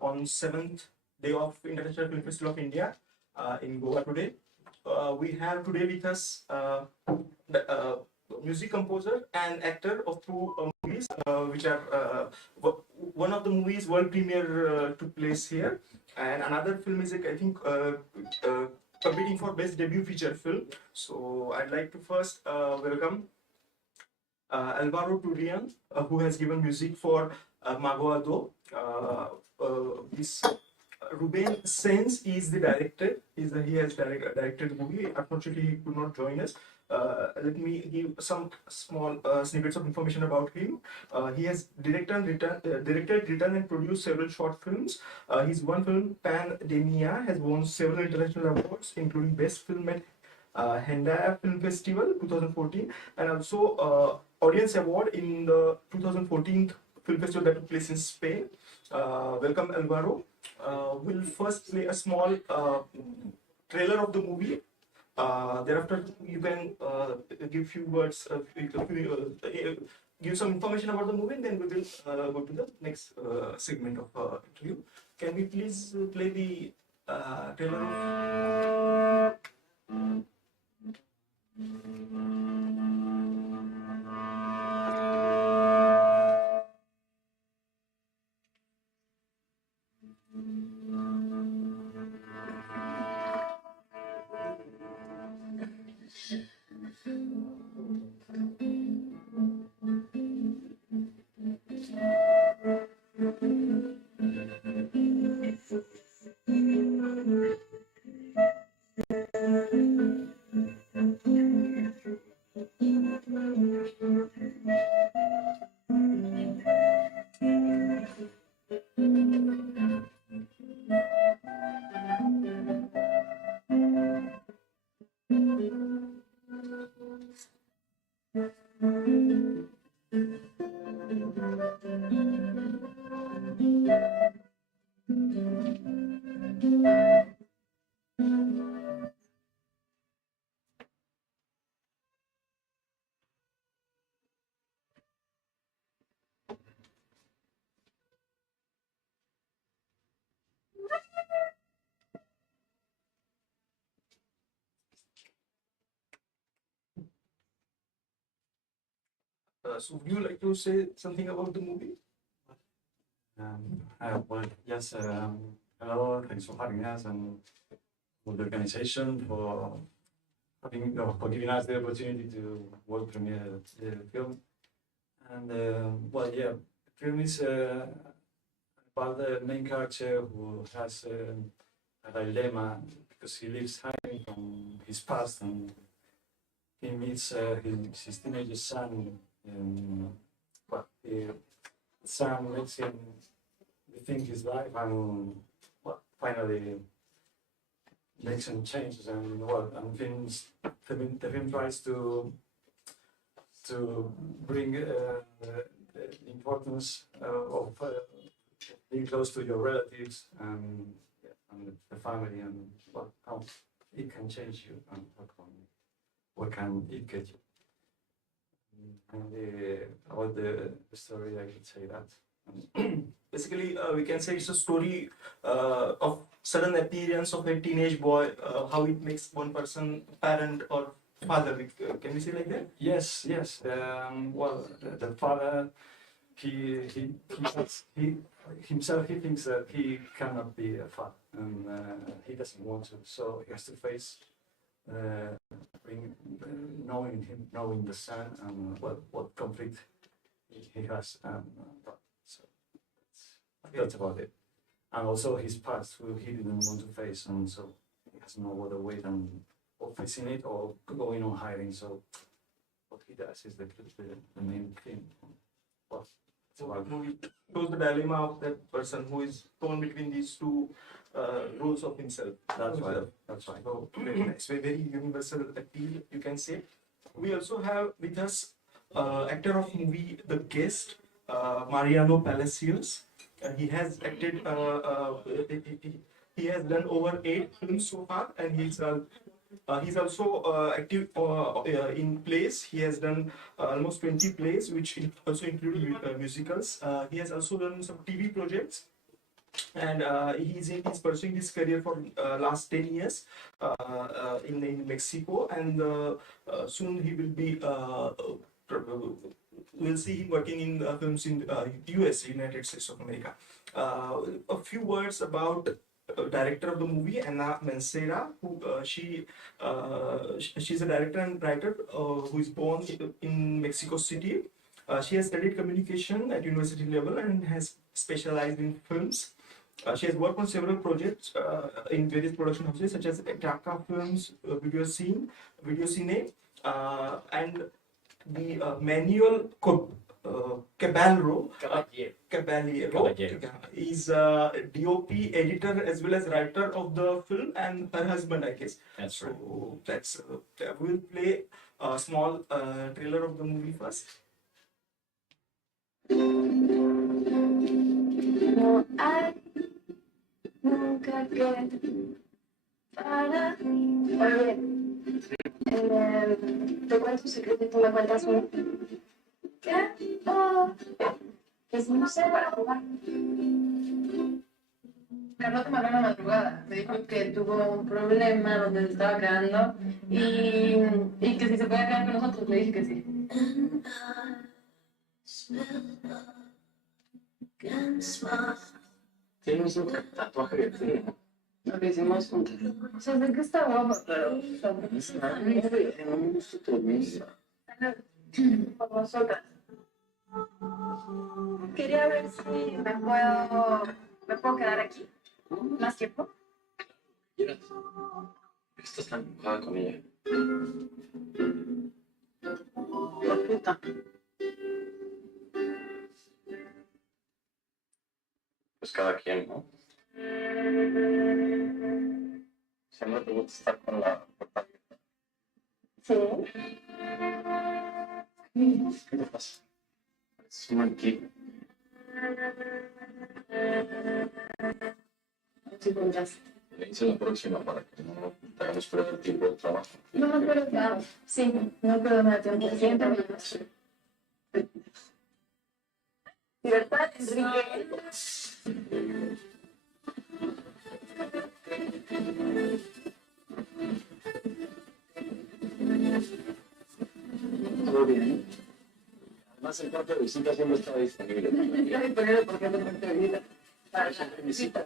on 7th day of International Film Festival of India in Goa today. We have today with us the music composer and actor of two movies, which are one of the movies world premiere took place here, and another film is I think competing for best debut feature film. So I'd like to first welcome Alvaro Turian, who has given music for Magoado. This Ruben Sainz is the director. He has directed the movie. Unfortunately, he could not join us. Let me give some small snippets of information about him. He has directed, written, and produced several short films. His one film, Panorama, has won several international awards, including Best Film at Hendaya Film Festival 2014, and also Audience Award in the 2014 film festival that took place in Spain. Welcome, Alvaro. We'll first play a small trailer of the movie. Thereafter, you can give few words, give some information about the movie, and then we will go to the next segment of interview. Can we please play the trailer? So would you like to say something about the movie? Well, yes, hello, thanks for having us and for the organization for for giving us the opportunity to world premiere the film. And well, yeah, the film is about the main character who has a dilemma because he lives hiding from his past, and he meets his teenage son. But the son makes him rethink his life, and well, finally makes some changes. And well, the film tries to bring the importance of being close to your relatives and the family, and how it can change you, and what can it get you. And about the story, I could say that. Basically, we can say it's a story of sudden appearance of a teenage boy, how it makes one person parent or father. Can we say like that? Yes, yes. Well, the father, he himself, he thinks that he cannot be a father, and he doesn't want to. So he has to face knowing the son, and what conflict he has, so that's about it. And also his past, who he didn't want to face, and so he has no other way than facing it or going on hiding. So what he does is the main thing. Well, so movie shows the dilemma of that person who is torn between these two roles of himself. That's right. That's right. So it's a very universal appeal, you can say. We also have with us actor of movie The Guest, Mariano Palacios. He has acted. He has done over 8 films so far, and he's also active in plays. He has done almost 20 plays, which also include musicals. He has also done some TV projects. and he's pursuing his career for last 10 years in Mexico, and soon he will be we'll see him working in films in US, United States of America. A few words about director of the movie, Anna Mencera, who she's a director and writer who is born in Mexico City. She has studied communication at university level and has specialized in films. She has worked on several projects in various production houses such as Dhaka Films, Video Cine, and the Manuel Caballero. Caballero is DOP, editor, as well as writer of the film, and her husband, I guess. That's right. So that's we'll play a small trailer of the movie first. No hay nunca que para. Oye, te cuento un secreto y tú me cuentas uno. ¿Qué? Oh, es no sé para jugar. Carlos me habló en la madrugada. Me dijo que tuvo un problema donde se estaba quedando y que si se podía quedar con nosotros. Le dije que sí. Tienes un tatuaje de ti. Lo que hicimos juntos. O sea, sé que está guapo, pero... No me gusta tu misa. Por nosotras. Quería ver si me puedo quedar aquí más tiempo. ¿Quieres? Estás tan enojada con ella. La puta. Pues cada quien, ¿no? Siempre te gusta estar con la protagonista. Sí. ¿Qué te pasa? Es un antico. Sí, cuentas. Le hice la próxima para que no te hagamos perder el tiempo de trabajo. No, pero claro. Sí, no puedo dar tiempo. Siguiente minuto. Libertad, Enrique. Todo bien. Además, el cuarto de visita siempre está disponible. Ya me poner porque no me vida. Para la visita.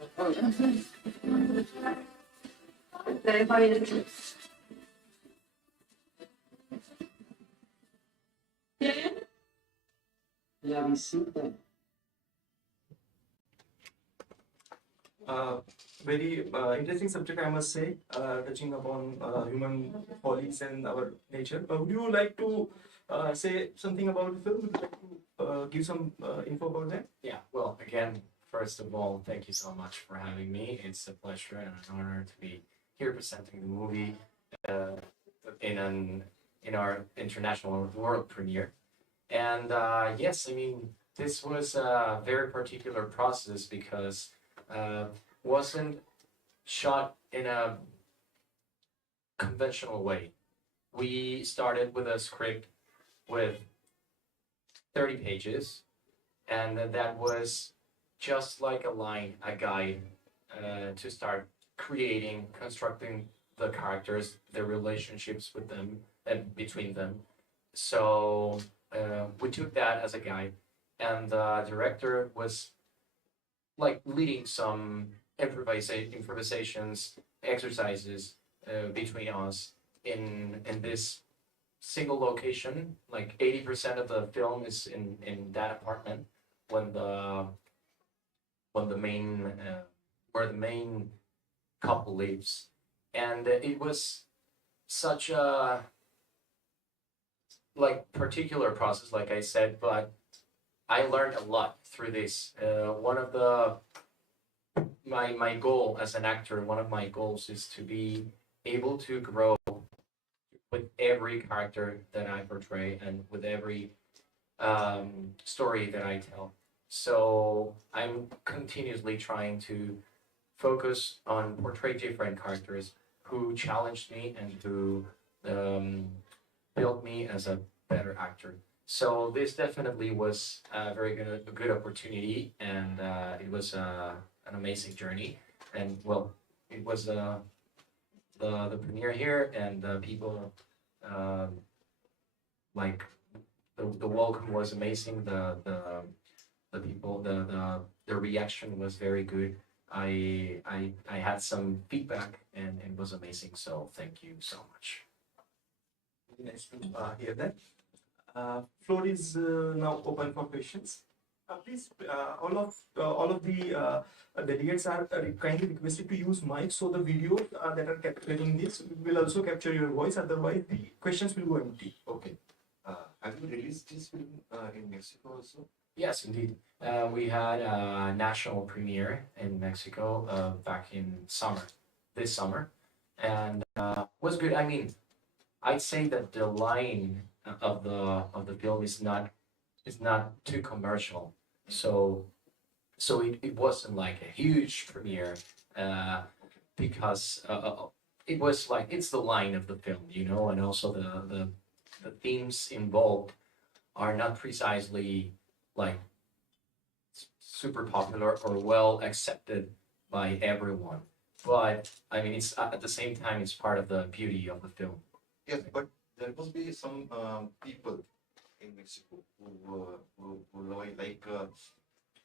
Te dejo abierto. La visita. Very interesting subject, I must say, touching upon human follies and our nature. Would you like to say something about the film? Would you like to give some info about that? Yeah, well, again, first of all, thank you so much for having me. It's a pleasure and an honor to be here presenting the movie in our international world premiere. And yes, I mean, this was a very particular process because wasn't shot in a conventional way. We started with a script with 30 pages, and that was just like a guide to start creating, constructing the characters, the relationships with them and between them. So we took that as a guide, and the director was like leading some improvisations, exercises between us in this single location. Like 80% of the film is in that apartment when the main where the main couple lives, and it was such a like particular process, like I said, but I learned a lot through this. One of my goal as an actor, one of my goals is to be able to grow with every character that I portray and with every story that I tell. So I'm continuously trying to focus on portray different characters who challenged me and who built me as a better actor. So this definitely was a very good opportunity, and it was an amazing journey. And well, it was the premiere here, and people like the welcome was amazing. The people the reaction was very good. I had some feedback, and it was amazing. So thank you so much. Nice to hear that. Floor is now open for questions. Please, all of the delegates are kindly requested to use mic, so the videos that are capturing this will also capture your voice. Otherwise, the questions will go empty. Okay. Have you released this film in Mexico also? Yes, indeed. We had a national premiere in Mexico back in this summer, and was good. I mean, I'd say that the line of the film is not too commercial, so it wasn't like a huge premiere because it was like it's the line of the film, you know, and also the themes involved are not precisely like super popular or well accepted by everyone. But I mean, it's at the same time, it's part of the beauty of the film. Yes, but there must be some people in Mexico who like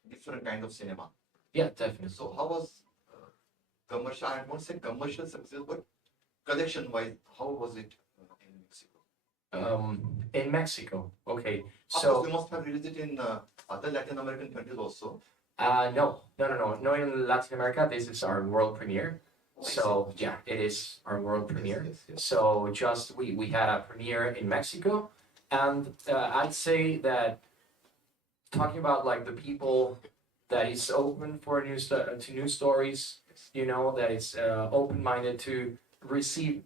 different kind of cinema. Yeah, definitely. So how was commercial? I won't say commercial success, but collection wise, how was it in Mexico? In Mexico, okay. Of course, So you must have released it in other Latin American countries also. no, not in Latin America. This is our world premiere. Oh, I So see. yeah, it is our world premiere. Yes. So just we had a premiere in Mexico, and I'd say that talking about like the people that is open for to new stories, you know, that is open-minded to receive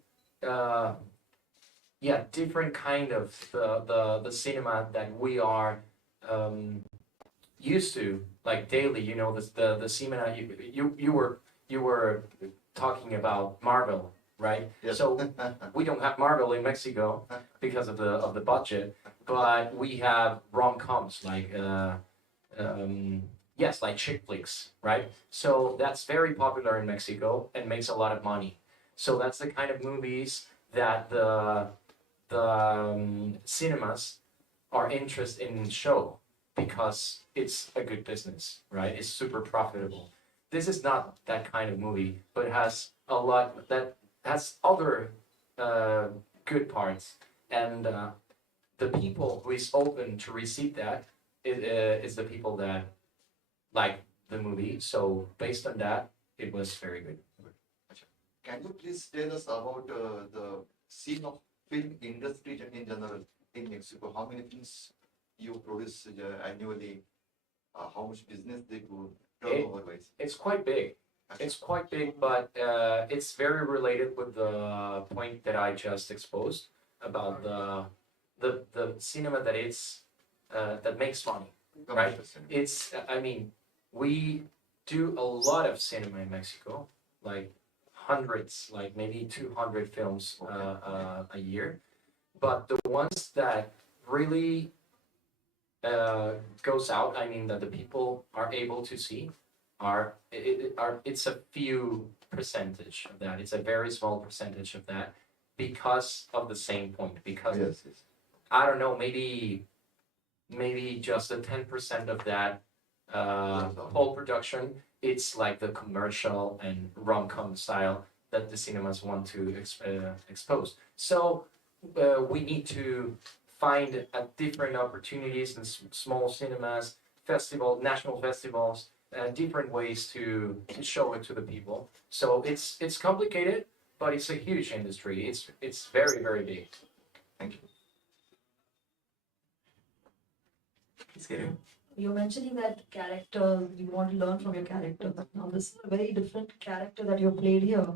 different kind of the cinema that we are used to like daily, you know, the cinema you were talking about Marvel, right? Yes. So we don't have Marvel in Mexico because of the budget, but we have rom-coms like yes, like chick flicks, right? So that's very popular in Mexico and makes a lot of money. So that's the kind of movies that the cinemas are interested in show because it's a good business, right? It's super profitable. This is not that kind of movie, but it has a lot that has other good parts, and the people who is open to receive that is the people that like the movie. So based on that, it was very good. Can you please tell us about the scene of film industry in general in Mexico? How many films you produce annually? How much business they do turnover-wise? It's quite big. It's quite big, but it's very related with the point that I just exposed about the cinema that it's that makes money. Right. Commercial cinema. It's I mean, we do a lot of cinema in Mexico, like hundreds, like maybe 200 films a year, but the ones that really goes out, I mean that the people are able to see, it's a few percentage of that. It's a very small percentage of that because of the same point. Because Yes. I don't know, maybe just a 10% of that whole production. It's like the commercial and rom-com style that the cinemas want to expose. So we need to find different opportunities in small cinemas, national festivals, different ways to show it to the people. So it's complicated, but it's a huge industry. It's very, very big. Thank you. Please carry on. You're mentioning that character, you want to learn from your character. Now, this is a very different character that you played here.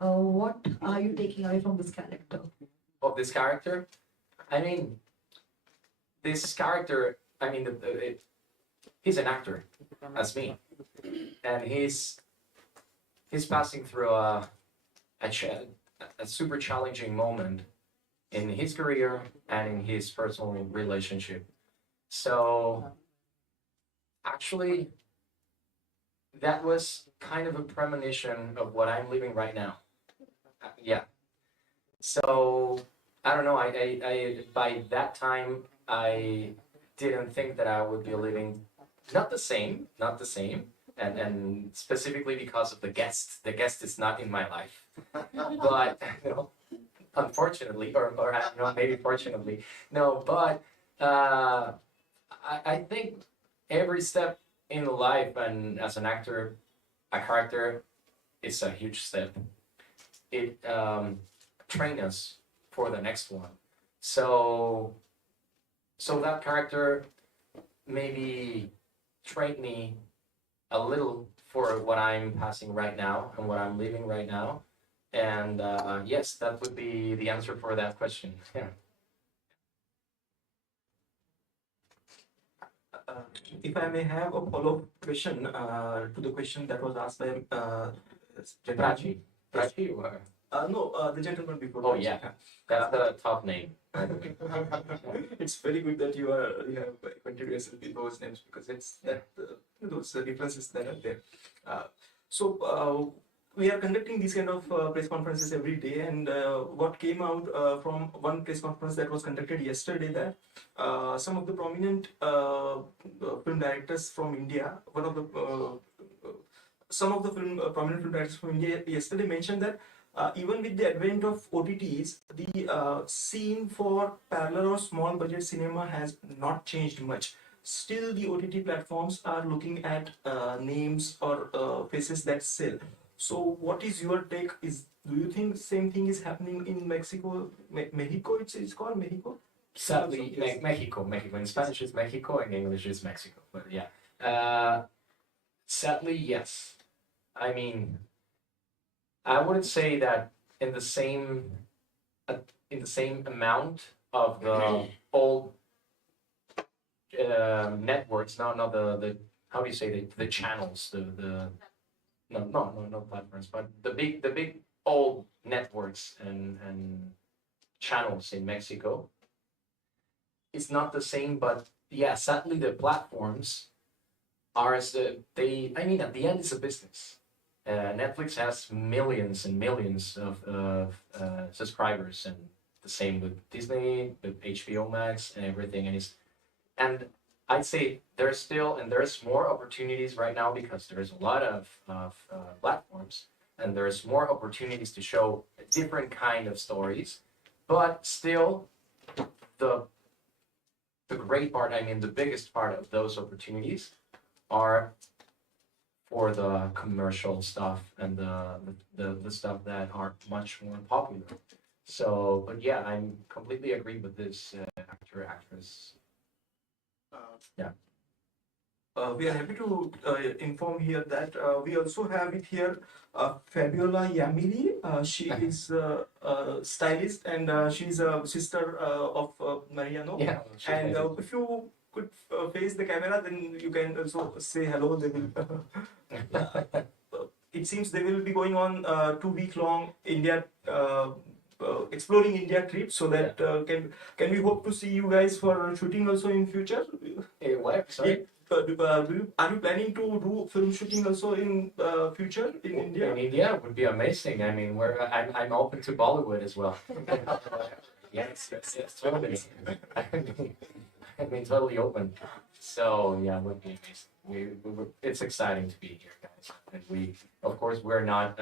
What are you taking away from this character? Of this character, I mean, he's an actor, as me, and he's passing through a super challenging moment in his career and in his personal relationship. So actually, that was kind of a premonition of what I'm living right now. Yeah. So I don't know. I by that time I didn't think that I would be living not the same, and specifically because of the guest. The guest is not in my life, but you know, unfortunately, or you know, maybe fortunately, no. But I think every step in life and as an actor, a character, is a huge step. It train us for the next one. So that character maybe trained me a little for what I'm passing right now and what I'm living right now. And yes, that would be the answer for that question. Yeah. If I may have a follow-up question to the question that was asked by gentleman. Prachi. Prachi or? No, the gentleman before. Oh that. yeah, that's the top name. By the way. It's very good that you have acquainted yourself with those names because it's that those differences that are there. We are conducting these kind of press conferences every day, and what came out from one press conference that was conducted yesterday that some of the prominent film directors from India, some of the prominent film directors from India yesterday mentioned that even with the advent of OTTs, the scene for parallel or small budget cinema has not changed much. Still, the OTT platforms are looking at names or faces that sell. So, what is your take? Do you think same thing is happening in Mexico? Mexico, it's called Mexico. Sadly, Yes. Mexico. In Spanish is Mexico, in English is Mexico. But yeah, sadly, yes. I mean, I wouldn't say that in the same amount of the old networks. No, the how do you say the channels? The no platforms, but the big old networks and channels in Mexico. It's not the same, but yeah, sadly the platforms are as they. I mean, at the end, it's a business. Netflix has millions and millions of subscribers, and the same with Disney, with HBO Max, and everything. And I'd say there's more opportunities right now because there's a lot of platforms, and there's more opportunities to show a different kind of stories. But still, the great part, I mean, the biggest part of those opportunities are for the commercial stuff and the stuff that are much more popular. So, but yeah, I'm completely agree with this actress. Yeah. We are happy to inform here that we also have it here Fabiola Yamili. She is a stylist and she's a sister of Mariano. Yeah. And if you could face the camera, then you can also say hello. They will, it seems they will be going on 2 week long India exploring India trip. So that can we hope to see you guys for shooting also in future? What? Sorry. Are you planning to do film shooting also in future in India? In India would be amazing. I mean, I'm open to Bollywood as well. yes, totally. I mean, totally open. So yeah, it would be amazing. It's exciting to be here, guys. And of course, we're not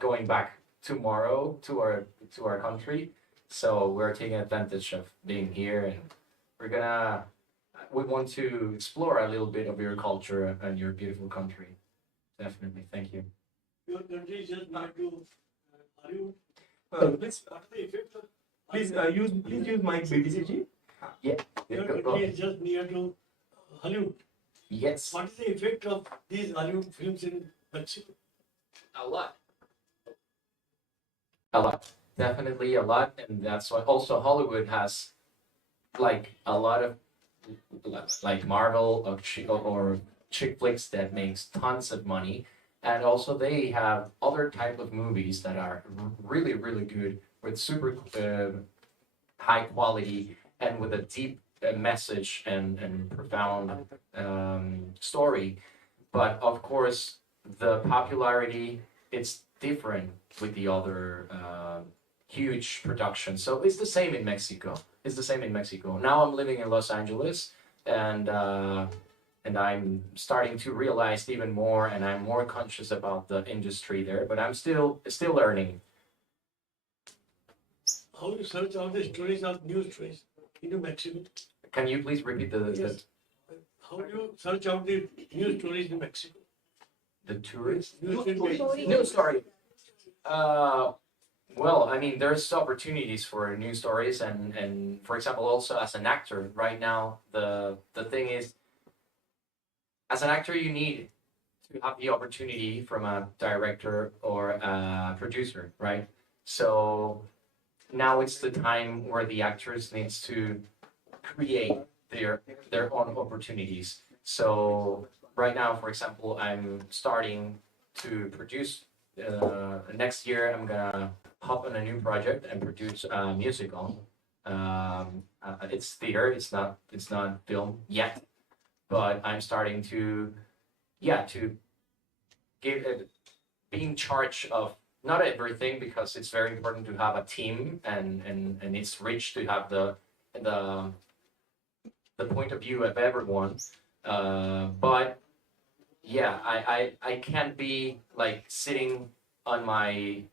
going back tomorrow to our country. So we're taking advantage of being here, and we want to explore a little bit of your culture and your beautiful country. Definitely, thank you. Your country is just near to Hollywood. Please use mic BBCG. Yeah. Your country is just near to Hollywood. Yes. What is the effect of these Hollywood films in Mexico? A lot. Definitely a lot, and that's why also Hollywood has like a lot of like Marvel or chick flicks that makes tons of money, and also they have other type of movies that are really good with super high quality and with a deep message and profound story. But of course, the popularity, it's different with the other huge productions. So it's the same in Mexico. It's the same in Mexico. Now I'm living in Los Angeles, and I'm starting to realize even more, and I'm more conscious about the industry there. But I'm still learning. How do you search out the stories of new stories into Mexico? Can you please repeat Yes. How do you search out the new stories in Mexico? the tourist? New stories. New story. Well, I mean, there's opportunities for new stories, and for example, also as an actor, right now, the thing is, as an actor, you need to have the opportunity from a director or a producer, right? So now it's the time where the actors needs to create their own opportunities. So right now, for example, I'm starting to produce. Next year, I'm gonna hop on a new project and produce a musical. It's theater. It's not film yet, but I'm starting to, yeah, to give be in charge of not everything, because it's very important to have a team, and it's rich to have the point of view of everyone. But yeah, I can't be like sitting on my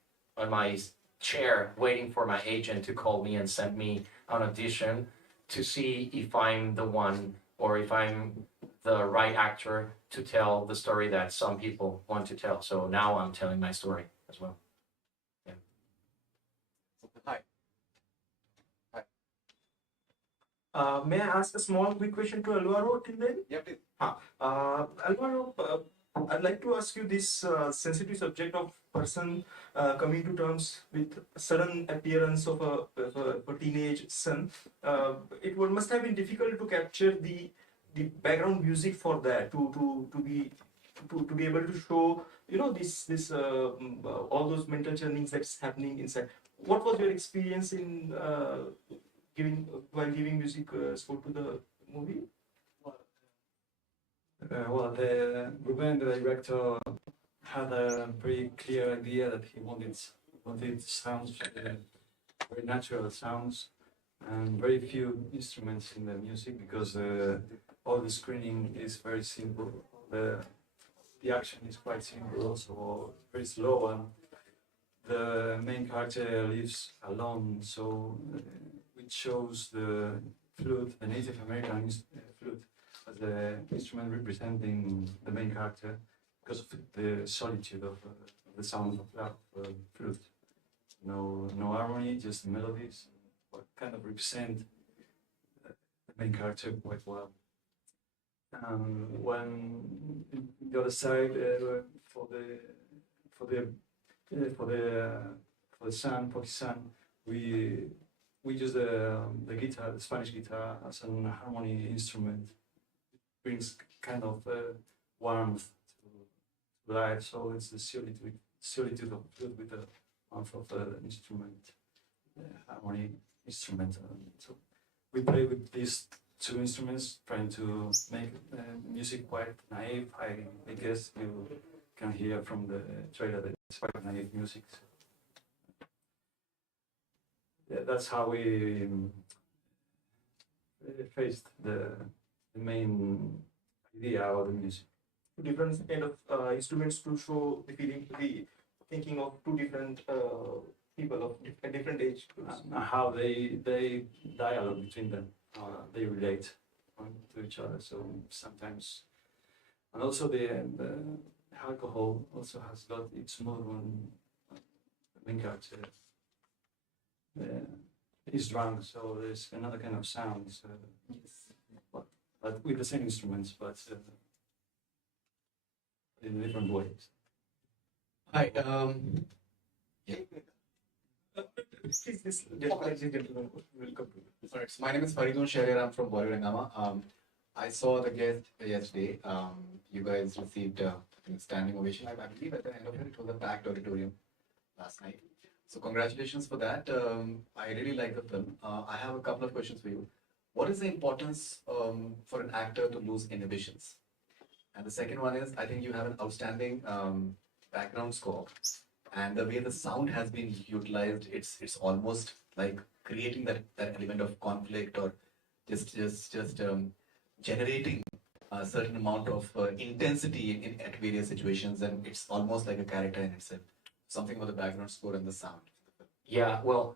chair waiting for my agent to call me and send me an audition to see if I'm the one, or if I'm the right actor to tell the story that some people want to tell. So now I'm telling my story as well. Hi. May I ask a small quick question to Alvaro till then? Yeah, please. Alvaro, I'd like to ask you this sensitive subject of person coming to terms with sudden appearance of a teenage son. Must have been difficult to capture the background music for that, to be able to show, you know, this all those mental churnings that's happening inside. What was your experience in while giving music score to the movie? Well, the Ruben, the director, had a very clear idea that he wanted sounds, very natural sounds, and very few instruments in the music, because all the screening is very simple. The action is quite simple, also very slow, and the main character lives alone, so it shows the flute, the Native American flute, as the instrument representing the main character, because of the solitude of the sound of flute. No harmony, just melodies, but kind of represent the main character quite well. When the other side, for his son, we use the guitar, the Spanish guitar, as an harmony instrument. It brings kind of warmth to life. So it's the solitude of flute with the warmth of the instrument, the harmony instrument. So we play with these two instruments, trying to make music quite naive. I guess you can hear from the trailer that it's quite naive music. So yeah, that's how we faced the main idea of the music. Different kind of instruments to show the feeling, the thinking of two different people of different age groups. How they dialogue between them, they relate to each other. So sometimes, and also the alcohol also has got its mood when the main character is drunk. So there's another kind of sound, but with the same instruments, but in different ways. Hi. Please, this gentleman will come to you. Alright, so my name is Faridun Sharir. I'm from Bollywood. I saw The Guest yesterday. You guys received a standing ovation. I believe at the end of it was a packed auditorium last night. So congratulations for that. I really like the film. I have a couple of questions for you. What is the importance for an actor to lose inhibitions? And the second one is, I think you have an outstanding background score, and the way the sound has been utilized, it's almost like creating that element of conflict, or just generating a certain amount of intensity at various situations, and it's almost like a character in itself. Something about the background score and the sound. Yeah, well,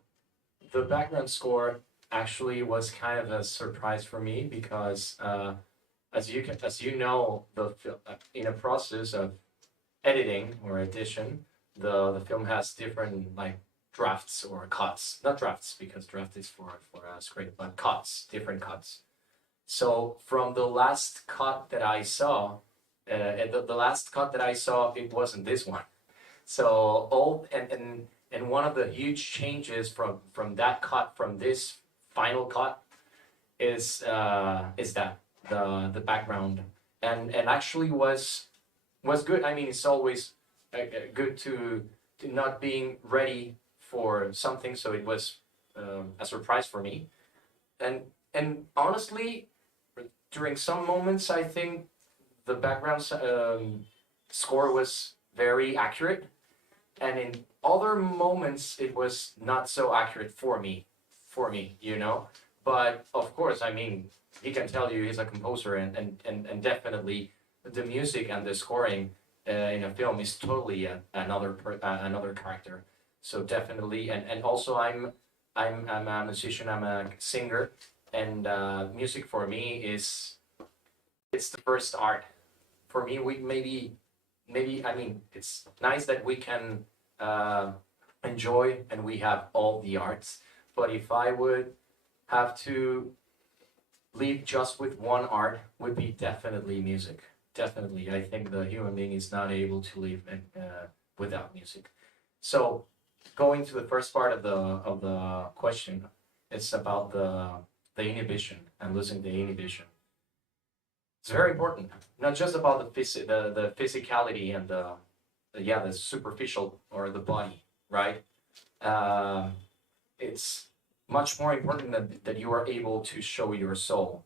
the background score actually was kind of a surprise for me because, as you know, in a process of editing or edition, the film has different like drafts or cuts. Not drafts because draft is for a script, but cuts, different cuts. So from the last cut that I saw, the last cut that I saw, it wasn't this one. So and one of the huge changes from that cut, from this final cut, is that the background, and actually was good. I mean, it's always good to not being ready for something, so it was a surprise for me, and honestly, during some moments, I think the background score was very accurate, and in other moments it was not so accurate for me, you know. But of course, I mean, he can tell you he's a composer, and definitely the music and the scoring in a film is totally another character. So definitely, and also I'm a musician, I'm a singer, and music for me it's the first art. For me, we maybe I mean, it's nice that we can enjoy and we have all the arts, but if I would have to live just with one art, would be definitely music. Definitely, I think the human being is not able to live without music. So going to the first part of the question, it's about the inhibition and losing the inhibition. It's very important, not just about the physicality and the superficial or the body, right? It's much more important that you are able to show your soul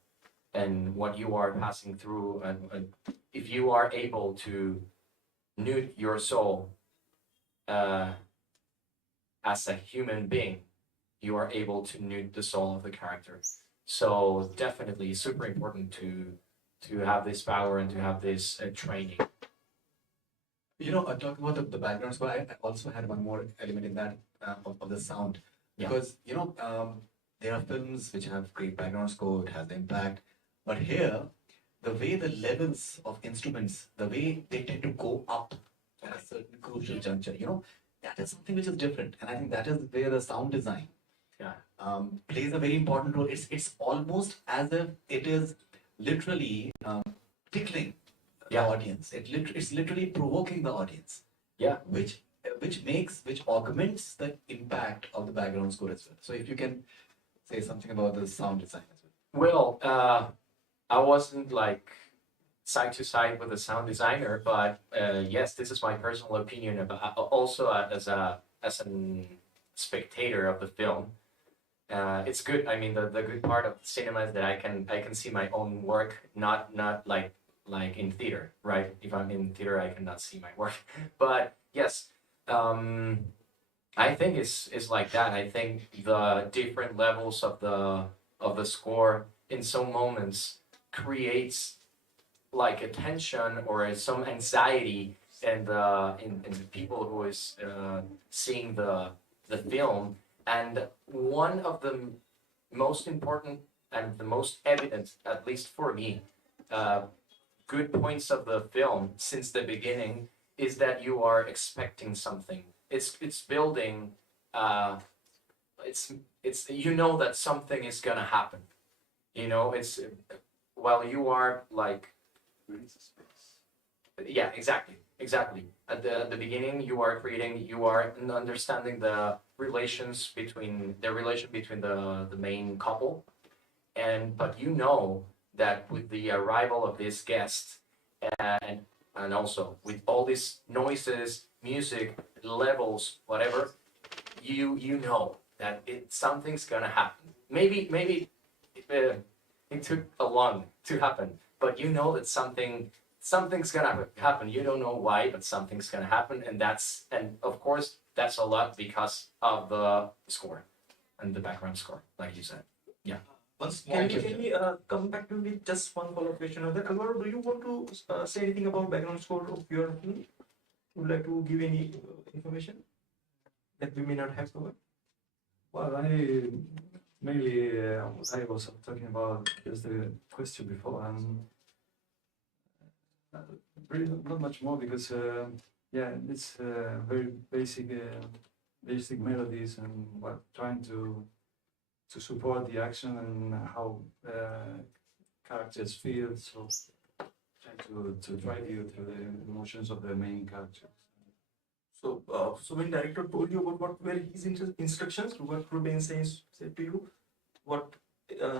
and what you are passing through, and if you are able to nude your soul as a human being, you are able to nude the soul of the character. So definitely super important to have this power and to have this training. You know, talking about the background score, I also had one more element in that of the sound. Yeah. Because, you know, there are films which have great background score, it has impact. But here, the way the levels of instruments, the way they tend to go up at a certain crucial juncture, you know, that is something which is different. And I think that is where the sound design plays a very important role. It's almost as if it is literally tickling the audience. It's literally provoking the audience. Yeah. Which augments the impact of the background score as well. So if you can say something about the sound design as well. Well, I wasn't like side to side with a sound designer, but yes, this is my personal opinion about also as a spectator of the film. It's good. I mean, the good part of cinema is that I can see my own work, not like in theater, right? If I'm in theater, I cannot see my work. But yes, I think it's like that. I think the different levels of the score in some moments creates like a tension or some anxiety in the people who is seeing the film. And one of the most important and the most evident, at least for me, good points of the film since the beginning is that you are expecting something. It's building. It's you know that something is gonna happen. You know, it's while you are like. Yeah, exactly. At the beginning, you are understanding the relation between the main couple, but you know that with the arrival of this guest, and also with all these noises, music, levels, whatever, you know that something's gonna happen. Maybe it took a long to happen, but you know that something's gonna happen. You don't know why, but something's gonna happen, and of course that's a lot because of the score and the background score, like you said. One small Can question. we come back to with just one follow-up question on that? Alvaro, do you want to say anything about background score of your film? Would you like to give any information that we may not have covered? Well, I mainly I was talking about just the question before, and really not much more because yeah, it's very basic melodies and what trying to support the action and how characters feel. So trying to drive you through the emotions of the main characters. So when director told you about what were his instructions, what Ruben said to you, what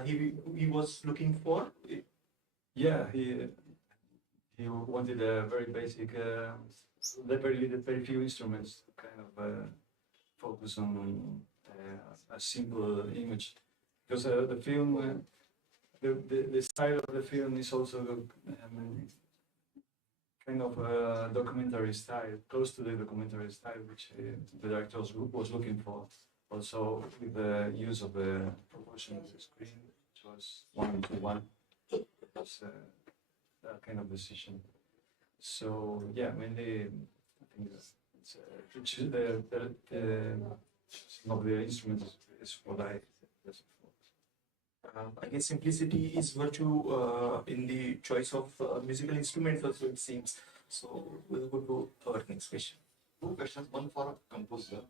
he was looking for? Yeah, he wanted a very basic, very few instruments to kind of focus on a simple image, because the film, the style of the film is also kind of a documentary style, close to the documentary style, which the director's group was looking for. Also, with the use of the proportion of the screen, which was 1:1, was that kind of decision. So yeah, mainly I think it's the choosing of the instruments is what I guess. I guess simplicity is virtue in the choice of musical instruments also, it seems. So we'll go to our next question. Two questions, one for a composer.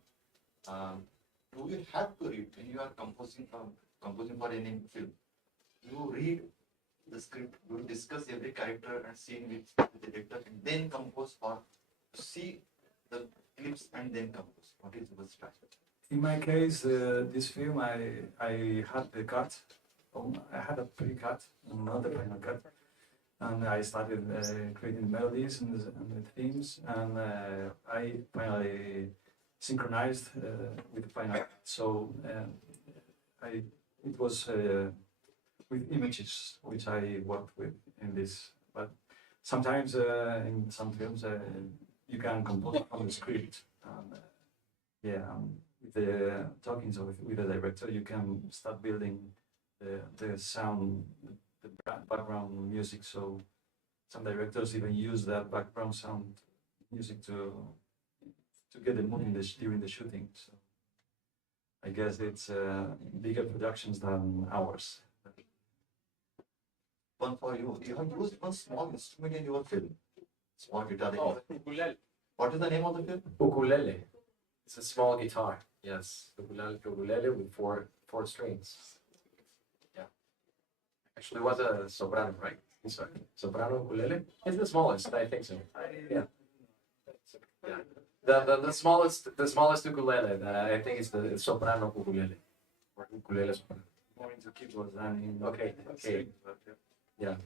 Do you have to read when you are composing for any film? You read the script, you discuss every character and scene with the director, and then compose, or see the clips and then compose. What is the strategy? In my case, this film, I had the cut. I had a pre-cut, not the final cut, and I started creating the melodies and the themes, and I finally synchronized with the final cut. So it was with images which I worked with in this. But sometimes in some films you can compose from the script. And, yeah, with the talkings with the director, you can start building the sound, the background music. So some directors even use that background sound music to get the mood during the shooting. So I guess it's bigger productions than ours. One for you. You have used one small instrument in your film. Small guitar. Ukulele. What is the name of the film? Ukulele. It's a small guitar. Yes, ukulele with four strings. Yeah. Actually, it was a soprano, right? Sorry. Soprano ukulele. It's the smallest. I think so. Yeah. Yeah. The smallest ukulele. I think is the soprano ukulele or ukulele soprano. More into keyboards than in Okay. strings, but, yeah. Yeah.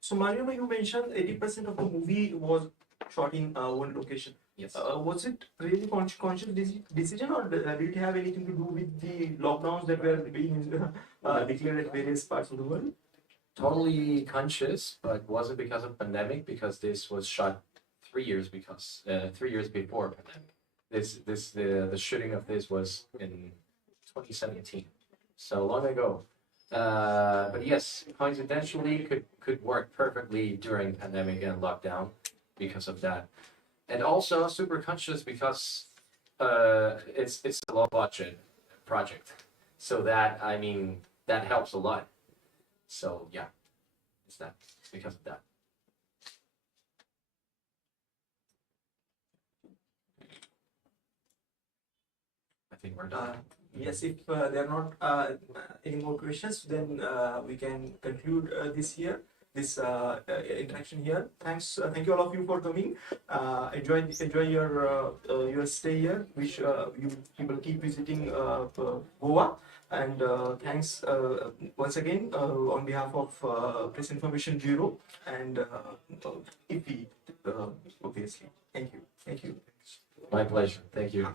So Mario, you mentioned 80% of the movie was shot in one location. Yes. Was it really conscious decision, or did it have anything to do with the lockdowns that were being declared at various parts of the world? Totally conscious, but wasn't because of pandemic, because this was shot 3 years before pandemic. The shooting of this was in 2017, so long ago. But yes, coincidentally could work perfectly during pandemic and lockdown because of that, and also super conscious because it's a low budget project, so that that helps a lot. So yeah, it's because of that. I think we're done. Yes, if there are not any more questions, then we can conclude this interaction here. Thank you all of you for coming. Enjoy your stay here. Wish you will keep visiting Goa. And thanks once again on behalf of Press Information Bureau and IFFI, obviously. Thank you. Thank you. My pleasure. Thank you.